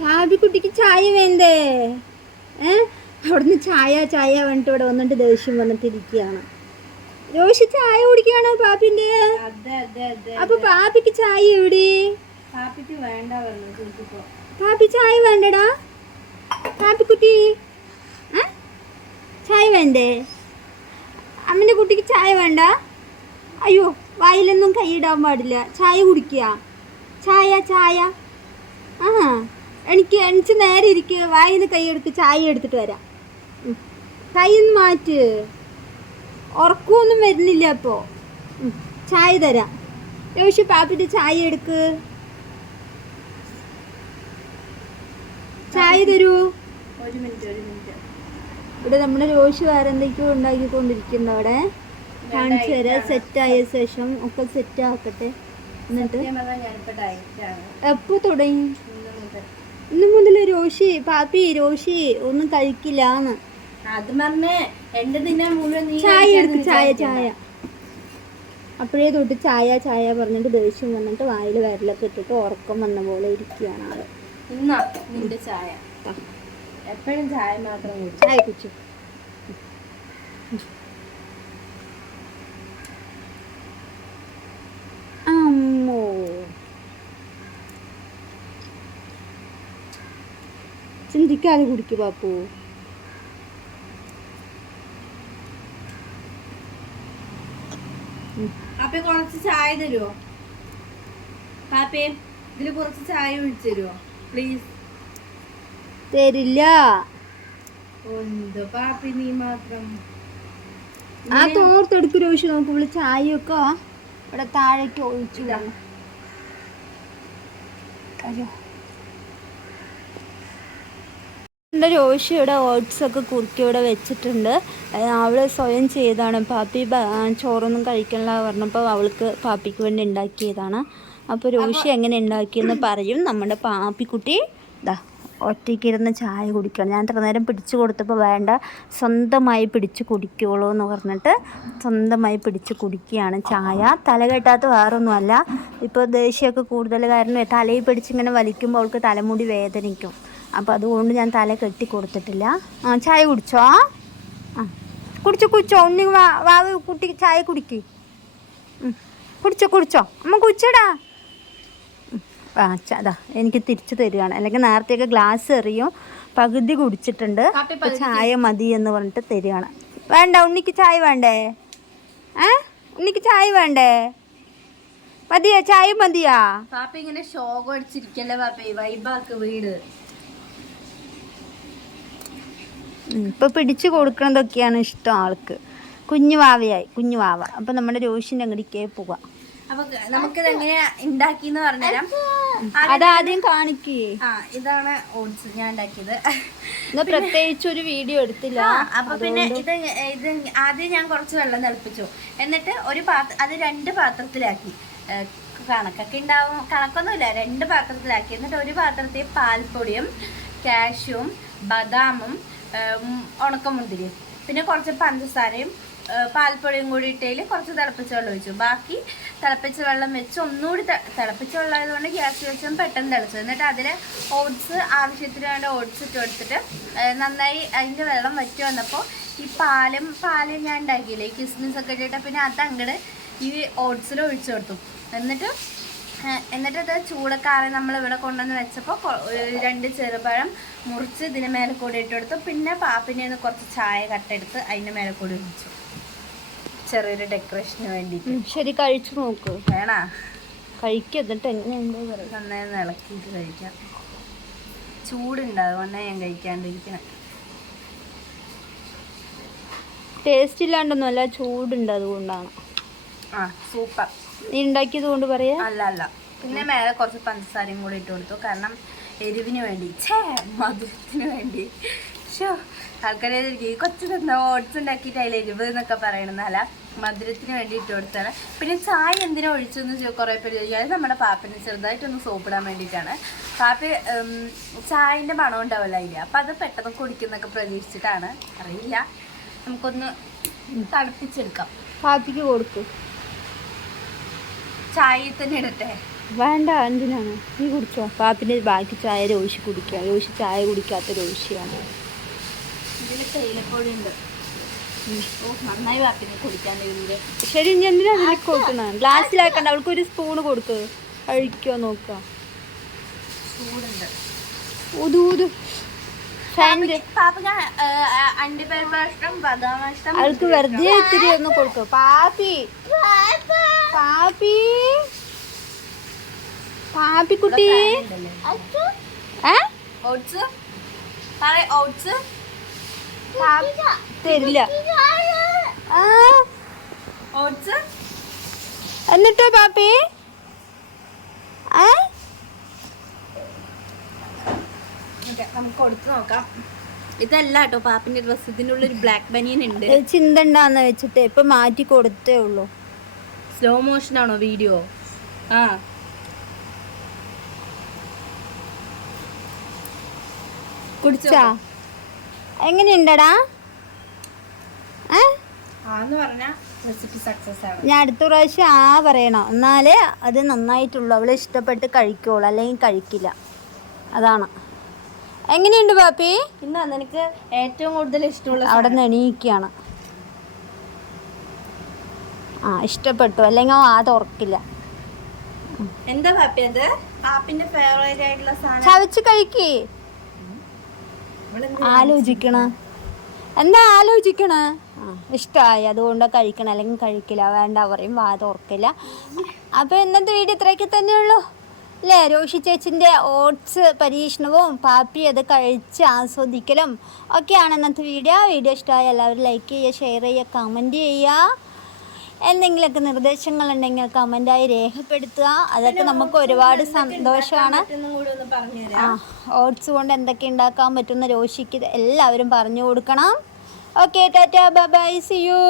പാപ്പിക്കുട്ടിക്ക് ചായ വേണ്ടേ? ഏ? അവിടുന്ന് ചായ ചായ പറഞ്ഞിട്ട് ഇവിടെ വന്നിട്ട് ദേഷ്യം വന്നിട്ട് ഇരിക്കുകയാണ് രോഷി ചായ കുടിക്കുകയാണോ പാപ്പിന്റെ അപ്പൊ പാപ്പിക്ക് ചായ എവിടെ? പാപ്പി ചായ വേണ്ടടാ? പാപ്പിക്കുട്ടി? ചായ വേണ്ടേ? അമ്മന്റെ കുട്ടിക്ക് ചായ വേണ്ട? അയ്യോ വായിലൊന്നും കൈയിടാൻ പാടില്ല. ചായ കുടിക്കുക. ചായ ചായ. ആ എനിക്ക് എനിക്ക് നേരെ ഇരിക്കുക വായിൽ നിന്ന് കൈയെടുത്ത് ചായ എടുത്തിട്ട് വരാം. കൈ കൈന്ന് മാറ്റ്. ഉറക്കമൊന്നും വരുന്നില്ല അപ്പോൾ ചായ തരാം. യോശി പാപ്പിന്റെ ചായ എടുക്ക്. ചായ തരൂ. ഒരു മിനിറ്റ് ഒരു മിനിറ്റ്. ഇവിടെ നമ്മുടെ രോഷി വേറെ എന്തൊക്കെയോ ഉണ്ടാക്കിക്കൊണ്ടിരിക്കുന്നു അവിടെ. കാണിച്ചു തരാം. സെറ്റായ ശേഷം ഒക്കെ സെറ്റ് ആക്കട്ടെ എന്നിട്ട് എപ്പോ തുടങ്ങി? ഇന്ന് മുതൽ രോഷി പാപ്പി രോഷി ഒന്നും കഴിക്കില്ലാന്ന്. അത് പറഞ്ഞേ എന്റെ തിന്നാൻ മുഴുവൻ നീ ചായ എടുക്ക് ചായ ചായ. അപ്പോഴേ തൊട്ട് ചായ ചായ പറഞ്ഞിട്ട് ദേഷ്യം വന്നിട്ട് വായിൽ വരലൊക്കെ ഇട്ടിട്ട് ഉറക്കം വന്ന പോലെ ഇരിക്കുകയാണ് ആൾ. ഇന്നാ നിന്റെ ചായ. എപ്പോഴും ചായ മാത്രം ചായ കുടിച്ചു അമ്മോ ചിന്തിക്കാതെ കുടിക്കു പാപ്പു പാപ്പി കുറച്ച് ചായ തരുമോ പാപ്പേ ഇതിൽ കുറച്ച് ചായ ഒഴിച്ചു തരുമോ പ്ലീസ്. തരില്ല. എന്തോ പാപ്പി നീ മാത്രം. ആ തോർത്തെടുക്ക് രോഷി നോക്ക് ഇവിടെ ചായയൊക്കെ ഇവിടെ താഴേക്ക് ഒഴിച്ചു ഇതാ. അയ്യോ. എന്റെ രോഷി ഇവിടെ ഓട്സ് ഒക്കെ കുറുക്കി ഇവിടെ വെച്ചിട്ടുണ്ട്. അവൾ സ്വയം ചെയ്താണ്. പാപ്പി ചോറൊന്നും കഴിക്കണില്ല പറഞ്ഞപ്പോൾ അവൾക്ക് പാപ്പിക്ക് വേണ്ടി ഉണ്ടാക്കിയതാണ്. അപ്പോൾ രോഷി എങ്ങനെ ഉണ്ടാക്കിയെന്ന് പറയും. നമ്മുടെ പാപ്പിക്കുട്ടി ഇതാ ഒറ്റയ്ക്കിരുന്ന് ചായ കുടിക്കണം. ഞാൻ ഇത്ര നേരം പിടിച്ചു കൊടുത്തപ്പോൾ വേണ്ട സ്വന്തമായി പിടിച്ച് കുടിക്കുള്ളൂ എന്ന് പറഞ്ഞിട്ട് സ്വന്തമായി പിടിച്ച് കുടിക്കുകയാണ്. ചായ തല കെട്ടാത്ത വേറൊന്നുമല്ല. ഇപ്പോൾ ദേഷ്യമൊക്കെ കൂടുതൽ കാരണം തലയിൽ പിടിച്ചിങ്ങനെ വലിക്കുമ്പോൾ അവൾക്ക് തലമുടി വേദനിക്കും. അപ്പോൾ അതുകൊണ്ട് ഞാൻ തല കെട്ടി കൊടുത്തിട്ടില്ല. ആ ചായ കുടിച്ചോ? ആ കുടിച്ചോ കുടിച്ചോ. ഉണ്ണി വാ വാവ് കുട്ടി ചായ കുടിക്ക്. കുടിച്ചോ കുടിച്ചോ. അമ്മ കുടിച്ചടാ. ആ അതാ എനിക്ക് തിരിച്ചു തരികയാണ് അല്ലെങ്കിൽ നേരത്തെയൊക്കെ ഗ്ലാസ് എറിയും. പകുതി കുടിച്ചിട്ടുണ്ട്. ചായ മതി എന്ന് പറഞ്ഞിട്ട് തരികയാണ് വേണ്ട ഉണ്ണിക്ക് ചായ വേണ്ടേ? ഏ? ഉണ്ണിക്ക് ചായ വേണ്ടേ? മതിയാ? ചായ മതിയാ? പാപ്പ ഇങ്ങനെ ഷോകം അടിച്ചിരിക്കല്ലേ പാപ്പ? വൈബാക്ക് വീട്. ഇപ്പൊ പിടിച്ചു കൊടുക്കണതൊക്കെയാണ് ഇഷ്ടം ആൾക്ക്. കുഞ്ഞു വാവയായി കുഞ്ഞു വാവ. അപ്പൊ നമ്മുടെ രോഷിന്റെ അങ്ങടിക്കേ പോവാം. അപ്പൊ നമുക്കിത് എങ്ങനെയാ ഉണ്ടാക്കിന്ന് പറഞ്ഞുതരാം. അതാദ്യം കാണിക്കേ. ആ ഇതാണ് ഓട്സ് ഞാൻ ഉണ്ടാക്കിയത് പ്രത്യേകിച്ച് ഒരു വീഡിയോ എടുത്തില്ല. അപ്പൊ പിന്നെ ഇത് ഇത് ആദ്യം ഞാൻ കുറച്ച് വെള്ളം തിളപ്പിച്ചു. എന്നിട്ട് ഒരു പാത്ര അത് രണ്ട് പാത്രത്തിലാക്കി. കണക്കൊക്കെ ഉണ്ടാവും കണക്കൊന്നുമില്ല രണ്ട് പാത്രത്തിലാക്കി. എന്നിട്ട് ഒരു പാത്രത്തിൽ പാൽപ്പൊടിയും കാഷ്യും ബദാമും ഉണക്കമുന്തിരിയും പിന്നെ കുറച്ച് പഞ്ചസാരയും പാൽപ്പൊടിയും കൂടി ഇട്ടതിൽ കുറച്ച് തിളപ്പിച്ച വെള്ളം ഒഴിച്ചു. ബാക്കി തിളപ്പിച്ച വെള്ളം വെച്ച് ഒന്നുകൂടി തിളപ്പിച്ച വെള്ളം ആയതുകൊണ്ട് ഗ്യാസ് വെച്ചും പെട്ടെന്ന് തിളച്ചു. എന്നിട്ട് അതിൽ ഓട്സ് ആവശ്യത്തിന് വേണ്ട ഓട്സ് ഇട്ട് കൊടുത്തിട്ട് നന്നായി അതിന്റെ വെള്ളം വറ്റി വന്നപ്പോൾ ഈ പാലും പാലും ഞാൻ ഉണ്ടാക്കിയില്ലേ കിസ്മിസ് ഒക്കെ ഇട്ടിട്ട് പിന്നെ അത് അങ്ങോട്ട് ഈ ഓട്സിൽ ഒഴിച്ചു കൊടുത്തു. എന്നിട്ട് ഏ, എന്നിട്ട് ആറി നമ്മൾ ഇവിടെ കൊണ്ടുവന്ന് വെച്ചപ്പോൾ രണ്ട് ചെറുപഴം മുറിച്ച് ഇതിന് മേലെ കൂടി ഇട്ട് കൊടുത്തു. പിന്നെ പാപ്പിന്റെ കുറച്ച് ചായ കട്ടെടുത്ത് അതിന്റെ മേലെ കൂടി ഒഴിച്ചു. ചെറിയൊരു ഡെക്കറേഷന് വേണ്ടിയിട്ട്. ശരി കഴിച്ചു നോക്ക്. വേണാ? കഴിക്കുക എന്നിട്ട് എങ്ങനെയുണ്ടോ പറയും. നന്നായി ഇളക്കിയിട്ട് കഴിക്കാം. ചൂടുണ്ട് അതുകൊണ്ടാണ് ഞാൻ കഴിക്കാണ്ടിരിക്കണം ടേസ്റ്റ് ഇല്ലാണ്ടൊന്നുമല്ല ചൂടുണ്ട് അതുകൊണ്ടാണ്. ആ സൂപ്പർ. നീ ഉണ്ടാക്കിയത് കൊണ്ട് പറയാ? അല്ല അല്ല. പിന്നെ മേലെ കുറച്ച് പഞ്ചസാരയും കൂടി ഇട്ട് കൊടുത്തു. കാരണം എരിവിന് വേണ്ടി. ഛേ മധുരത്തിന് വേണ്ടി. ഷോ ആൾക്കാരെ ഈ കൊച്ചു തന്നെ ഓട്സ് ഉണ്ടാക്കിയിട്ട് അതിൽ എരിവ് എന്നൊക്കെ പറയണമെന്നല്ല മധുരത്തിന് വേണ്ടി ഇട്ട് കൊടുത്താണ് പിന്നെ ചായ എന്തിനാ ഒഴിച്ചെന്ന് കുറേ പേര് ചോദിക്കും. അത് നമ്മുടെ പാപ്പിന് ചെറുതായിട്ടൊന്ന് സോപ്പിടാൻ വേണ്ടിയിട്ടാണ്. പാപ്പി ചായന്റെ ചായന്റെ മണം ഉണ്ടാവില്ല അതിൽ അപ്പം അത് പെട്ടെന്ന് കുടിക്കുന്നൊക്കെ പ്രതീക്ഷിച്ചിട്ടാണ്. അറിയില്ല. നമുക്കൊന്ന് തണുപ്പിച്ചെടുക്കാം. പാപ്പിക്ക് കൊടുക്കും. ചായയിൽ തന്നെ ഇടട്ടെ വേണ്ട എന്തിനാണ്? നീ കുടിച്ചോ. പാപ്പിന്റെ ബാക്കി ചായ രോഷി കുടിക്കുക. രോഷി ചായ കുടിക്കാത്ത രോഷിയാണ് ഇതിൽ നന്നായി കുടിക്കാൻ ശരി എന്തിനാ കൊടുക്കണ? ഗ്ലാസ്സിലാക്കണ്ട. അവൾക്ക് ഒരു സ്പൂണ് കൊടുക്ക് കഴിക്കോ നോക്കുക. ചൂടുണ്ട്. ഊതു ഊതു. ഇഷ്ടം അവൾക്ക് വെറുതെ ഇത്തിരി ഒന്ന് കൊടുക്കും. പാപ്പി പാപ്പി. പാപ്പി കുട്ടി ഏ? ഓട്സ്. പറ ഓട്സ്. തരില്ല. ആ. ഓട്സ്. എന്നിട്ടോ പാപ്പി? നമുക്ക് കൊടുത്തു നോക്കാം. ഇതല്ല കേട്ടോ പാപ്പിന്റെ ഡ്രസ് ഒരു ബ്ലാക്ക് ബനിയൻ ഉണ്ട്. ചിന്തണ്ടാന്ന് വെച്ചിട്ട് ഇപ്പൊ മാറ്റി കൊടുത്തേ ഉള്ളൂ. സ്ലോ മോഷൻ ആണോ വീഡിയോ ആ. കുടിച്ചാ? എങ്ങനെയുണ്ടടാ? ഞാൻ അടുത്ത പ്രാവശ്യം ആ പറയണം. എന്നാലേ അത് നന്നായിട്ടുള്ളൂ. അവളെ ഇഷ്ടപ്പെട്ട് കഴിക്കുള്ളൂ അല്ലെങ്കിൽ കഴിക്കില്ല. അതാണ്. എങ്ങനെയുണ്ട് പാപ്പി? ഇന്ന് നിനക്ക് ഏറ്റവും കൂടുതൽ ഇഷ്ടമുള്ള അവിടെ നിന്ന് എണീക്കുകയാണ് ആ ഇഷ്ടപ്പെട്ടു. അല്ലെങ്കിൽ ആ തുറക്കില്ല എന്താ പാപ്പി അത്? പാപ്പിന്റെ ഫേവറേറ്റ് ആയിട്ടുള്ള സാധനം? ചവച്ച് കഴിക്കേ. ആലോചിക്കണ. എന്താ ആലോചിക്കണ? ഇഷ്ടമായി. അതുകൊണ്ട് കഴിക്കണം. അല്ലെങ്കിൽ കഴിക്കില്ല. വേണ്ട പറയും. വാ തുറക്കില്ല അപ്പോൾ ഇന്നത്തെ വീഡിയോ ഇത്രയൊക്കെ തന്നെയുള്ളൂ. അല്ലേ? രോഷി ചേച്ചിന്റെ ഓട്സ് പരീക്ഷണവും പാപ്പി അത് കഴിച്ച് ആസ്വദിക്കലും ഒക്കെയാണ് ഇന്നത്തെ വീഡിയോ. വീഡിയോ ഇഷ്ടമായ എല്ലാവരും ലൈക്ക് ചെയ്യുക ഷെയർ ചെയ്യുക കമന്റ് ചെയ്യുക. എന്തെങ്കിലുമൊക്കെ നിർദ്ദേശങ്ങളുണ്ടെങ്കിൽ കമന്റായി രേഖപ്പെടുത്തുക. അതൊക്കെ നമുക്ക് ഒരുപാട് സന്തോഷമാണ്. ആ ഓട്സ് കൊണ്ട് എന്തൊക്കെ ഉണ്ടാക്കാൻ പറ്റുന്ന രോഷിക്ക് എല്ലാവരും പറഞ്ഞു കൊടുക്കണം. Okay tata bye see you